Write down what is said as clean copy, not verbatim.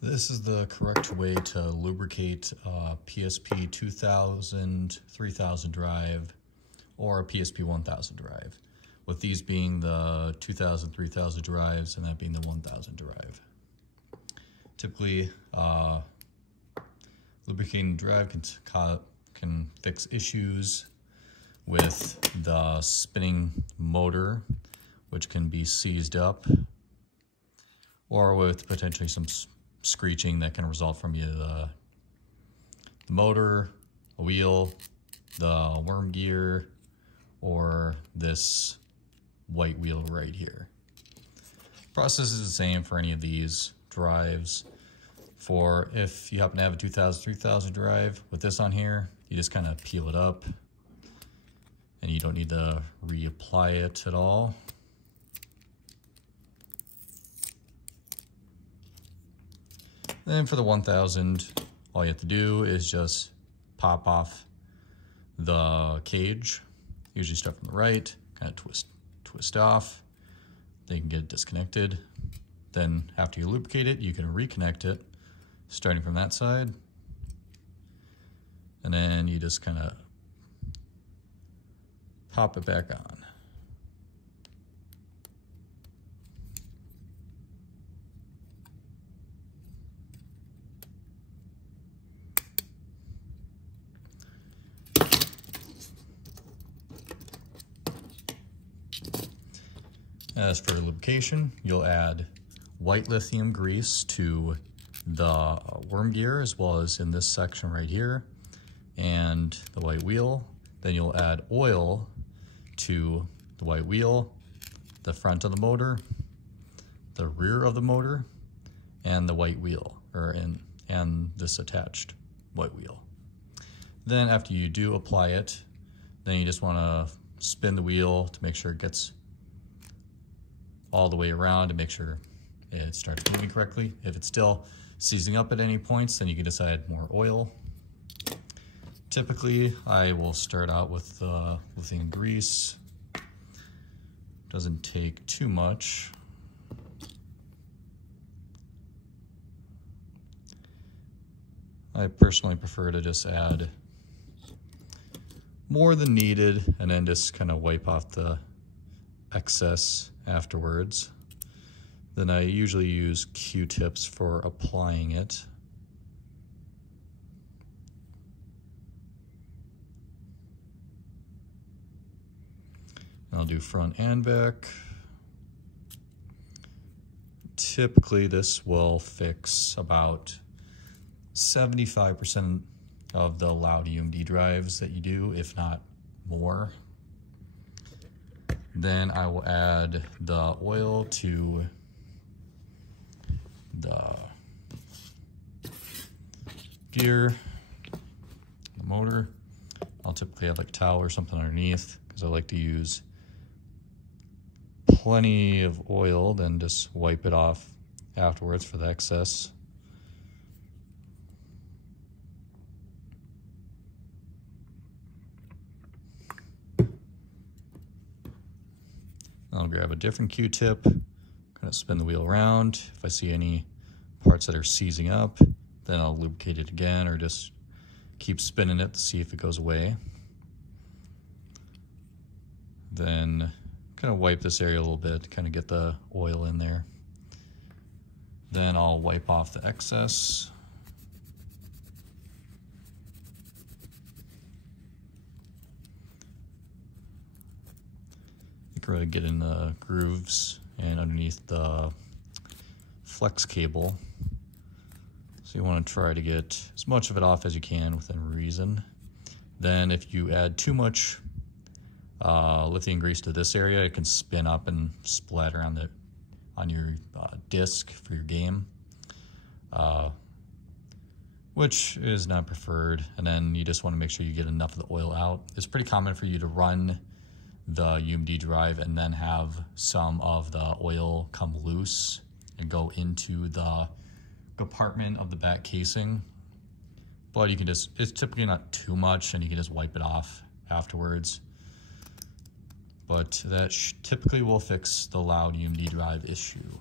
This is the correct way to lubricate a PSP 2000, 3000 drive or a PSP 1000 drive, with these being the 2000, 3000 drives and that being the 1000 drive. Typically, lubricating the drive can fix issues with the spinning motor, which can be seized up, or with potentially some screeching that can result from either the motor, a wheel, the worm gear, or this white wheel right here. Process is the same for any of these drives. For if you happen to have a 2000, 3000 drive with this on here, you just kind of peel it up and you don't need to reapply it at all. Then for the 1000, all you have to do is just pop off the cage. Usually start from the right, kind of twist off. Then you can get it disconnected. Then after you lubricate it, you can reconnect it, starting from that side. And then you just kind of pop it back on. As for lubrication, you'll add white lithium grease to the worm gear, as well as in this section right here, and the white wheel. Then you'll add oil to the white wheel, the front of the motor, the rear of the motor, and the white wheel, and this attached white wheel. Then after you do apply it, then you just want to spin the wheel to make sure it gets all the way around to make sure it starts moving correctly. If it's still seizing up at any points, then you can just add more oil. Typically, I will start out with lithium grease. Doesn't take too much. I personally prefer to just add more than needed and then just kind of wipe off the excess afterwards. Then I usually use Q-tips for applying it. I'll do front and back. Typically this will fix about 75% of the loud UMD drives that you do, if not more. Then I will add the oil to the gear, the motor. I'll typically have like a towel or something underneath because I like to use plenty of oil, then just wipe it off afterwards for the excess. I'll grab a different Q-tip, kind of spin the wheel around. If I see any parts that are seizing up, then I'll lubricate it again or just keep spinning it to see if it goes away. Then kind of wipe this area a little bit to kind of get the oil in there. Then I'll wipe off the excess. Really get in the grooves and underneath the flex cable. So you want to try to get as much of it off as you can within reason. Then if you add too much lithium grease to this area, it can spin up and splatter on your disc for your game, which is not preferred. And then you just want to make sure you get enough of the oil out. It's pretty common for you to run the UMD drive and then have some of the oil come loose and go into the compartment of the back casing. But you can just, it's typically not too much and you can just wipe it off afterwards. But that typically will fix the loud UMD drive issue.